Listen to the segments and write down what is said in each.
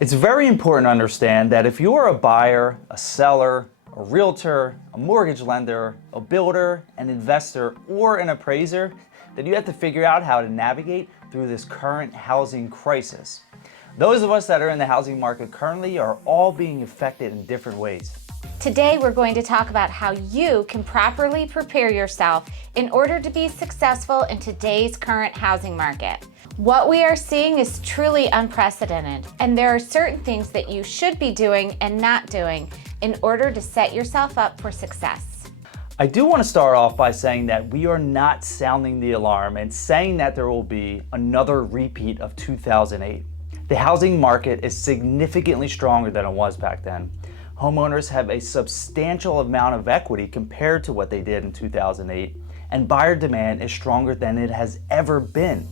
It's very important to understand that if you're a buyer, a seller, a realtor, a mortgage lender, a builder, an investor, or an appraiser, then you have to figure out how to navigate through this current housing crisis. Those of us that are in the housing market currently are all being affected in different ways. Today, we're going to talk about how you can properly prepare yourself in order to be successful in today's current housing market. What we are seeing is truly unprecedented, and there are certain things that you should be doing and not doing in order to set yourself up for success. I do want to start off by saying that we are not sounding the alarm and saying that there will be another repeat of 2008. The housing market is significantly stronger than it was back then. Homeowners have a substantial amount of equity compared to what they did in 2008, and buyer demand is stronger than it has ever been.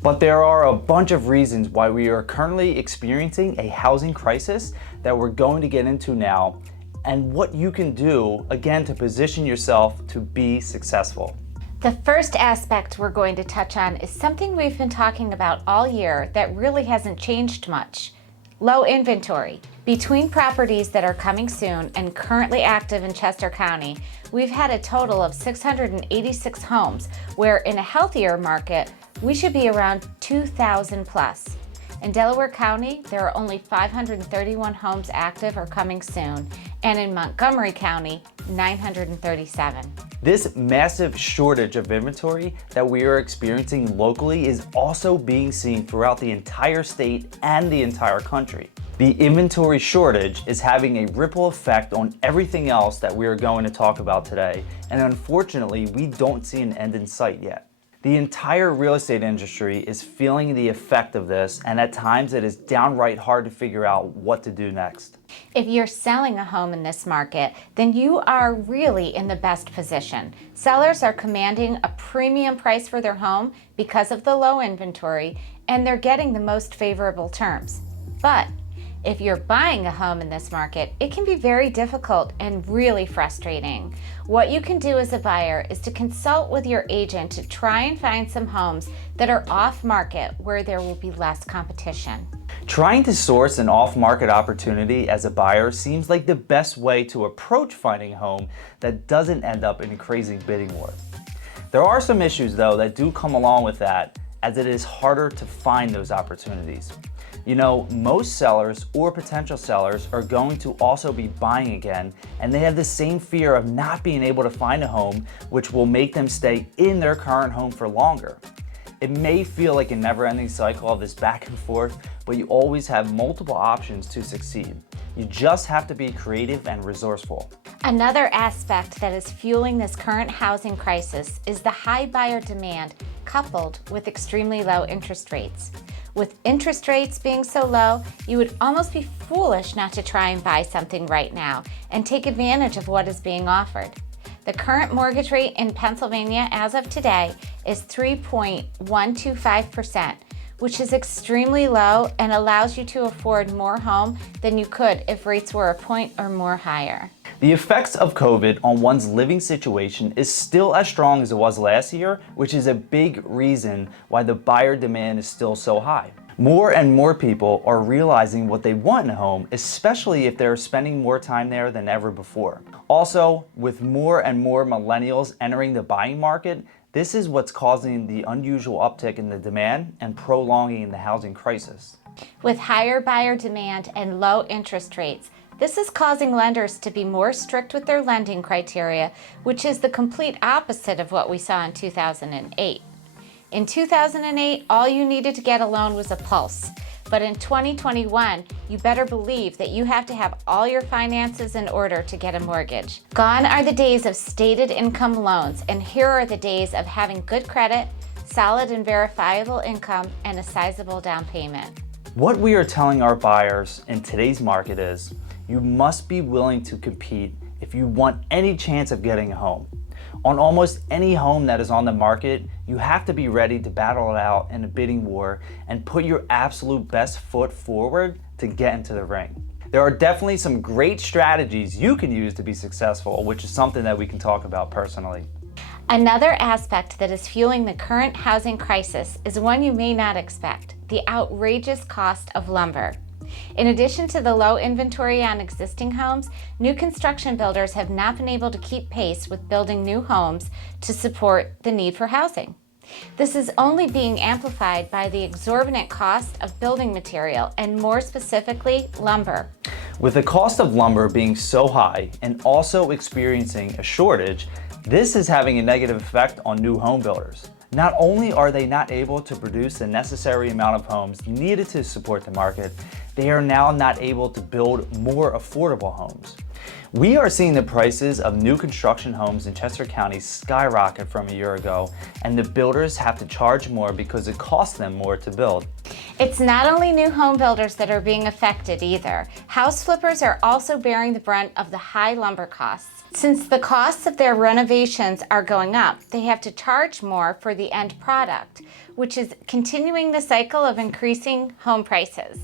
But there are a bunch of reasons why we are currently experiencing a housing crisis that we're going to get into now, and what you can do, again, to position yourself to be successful. The first aspect we're going to touch on is something we've been talking about all year that really hasn't changed much: low inventory. Between properties that are coming soon and currently active in Chester County, we've had a total of 686 homes, where in a healthier market, we should be around 2,000 plus. In Delaware County, there are only 531 homes active or coming soon, and in Montgomery County, 937. This massive shortage of inventory that we are experiencing locally is also being seen throughout the entire state and the entire country. The inventory shortage is having a ripple effect on everything else that we are going to talk about today, and unfortunately, we don't see an end in sight yet. The entire real estate industry is feeling the effect of this, and at times it is downright hard to figure out what to do next. If you're selling a home in this market, then you are really in the best position. Sellers are commanding a premium price for their home because of the low inventory, and they're getting the most favorable terms. But if you're buying a home in this market, it can be very difficult and really frustrating. What you can do as a buyer is to consult with your agent to try and find some homes that are off market where there will be less competition. Trying to source an off-market opportunity as a buyer seems like the best way to approach finding a home that doesn't end up in a crazy bidding war. There are some issues though that do come along with that, as it is harder to find those opportunities. You know, most sellers or potential sellers are going to also be buying again, and they have the same fear of not being able to find a home, which will make them stay in their current home for longer. It may feel like a never-ending cycle of this back and forth, but you always have multiple options to succeed. You just have to be creative and resourceful. Another aspect that is fueling this current housing crisis is the high buyer demand coupled with extremely low interest rates. With interest rates being so low, you would almost be foolish not to try and buy something right now and take advantage of what is being offered. The current mortgage rate in Pennsylvania as of today is 3.125%, which is extremely low and allows you to afford more home than you could if rates were a point or more higher. The effects of COVID on one's living situation is still as strong as it was last year, which is a big reason why the buyer demand is still so high. More and more people are realizing what they want in a home, especially if they're spending more time there than ever before. Also, with more and more millennials entering the buying market, this is what's causing the unusual uptick in the demand and prolonging the housing crisis. With higher buyer demand and low interest rates, this is causing lenders to be more strict with their lending criteria, which is the complete opposite of what we saw in 2008. In 2008, all you needed to get a loan was a pulse. But in 2021, you better believe that you have to have all your finances in order to get a mortgage. Gone are the days of stated income loans, and here are the days of having good credit, solid and verifiable income, and a sizable down payment. What we are telling our buyers in today's market is, you must be willing to compete if you want any chance of getting a home. On almost any home that is on the market, you have to be ready to battle it out in a bidding war and put your absolute best foot forward to get into the ring. There are definitely some great strategies you can use to be successful, which is something that we can talk about personally. Another aspect that is fueling the current housing crisis is one you may not expect: the outrageous cost of lumber. In addition to the low inventory on existing homes, new construction builders have not been able to keep pace with building new homes to support the need for housing. This is only being amplified by the exorbitant cost of building material and more specifically, lumber. With the cost of lumber being so high and also experiencing a shortage, this is having a negative effect on new home builders. Not only are they not able to produce the necessary amount of homes needed to support the market, they are now not able to build more affordable homes. We are seeing the prices of new construction homes in Chester County skyrocket from a year ago, and the builders have to charge more because it costs them more to build. It's not only new home builders that are being affected either. House flippers are also bearing the brunt of the high lumber costs. Since the costs of their renovations are going up, they have to charge more for the end product, which is continuing the cycle of increasing home prices.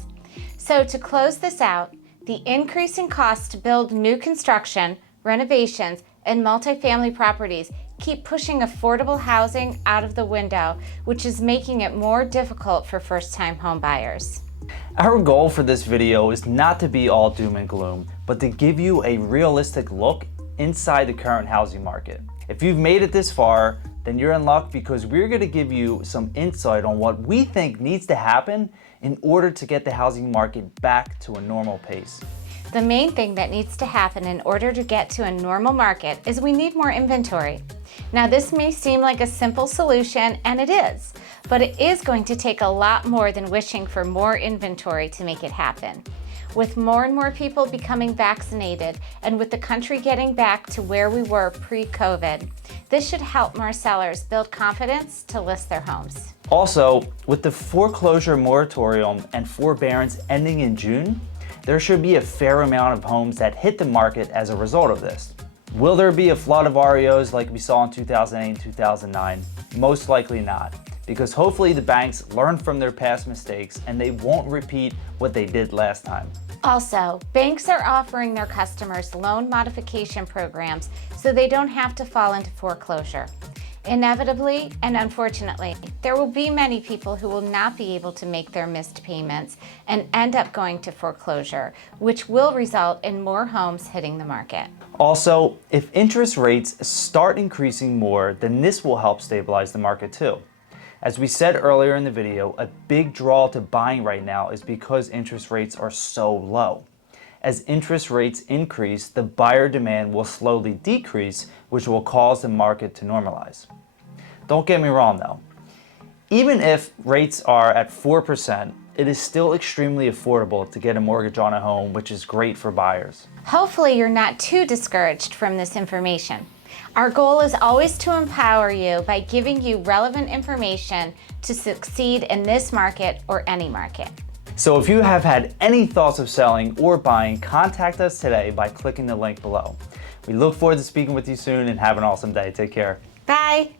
So to close this out, the increasing costs to build new construction, renovations, and multifamily properties keep pushing affordable housing out of the window, which is making it more difficult for first-time home buyers. Our goal for this video is not to be all doom and gloom, but to give you a realistic look inside the current housing market. If you've made it this far, then you're in luck because we're going to give you some insight on what we think needs to happen in order to get the housing market back to a normal pace. The main thing that needs to happen in order to get to a normal market is we need more inventory. Now, this may seem like a simple solution, and it is, but it is going to take a lot more than wishing for more inventory to make it happen. With more and more people becoming vaccinated and with the country getting back to where we were pre-COVID, this should help more sellers build confidence to list their homes. Also, with the foreclosure moratorium and forbearance ending in June, there should be a fair amount of homes that hit the market as a result of this. Will there be a flood of REOs like we saw in 2008 and 2009? Most likely not, because hopefully the banks learn from their past mistakes and they won't repeat what they did last time. Also, banks are offering their customers loan modification programs so they don't have to fall into foreclosure. Inevitably and unfortunately, there will be many people who will not be able to make their missed payments and end up going to foreclosure, which will result in more homes hitting the market. Also, if interest rates start increasing more, then this will help stabilize the market too. As we said earlier in the video, a big draw to buying right now is because interest rates are so low. As interest rates increase, the buyer demand will slowly decrease, which will cause the market to normalize. Don't get me wrong though. Even if rates are at 4%, it is still extremely affordable to get a mortgage on a home, which is great for buyers. Hopefully you're not too discouraged from this information. Our goal is always to empower you by giving you relevant information to succeed in this market or any market. So if you have had any thoughts of selling or buying, contact us today by clicking the link below. We look forward to speaking with you soon and have an awesome day. Take care. Bye.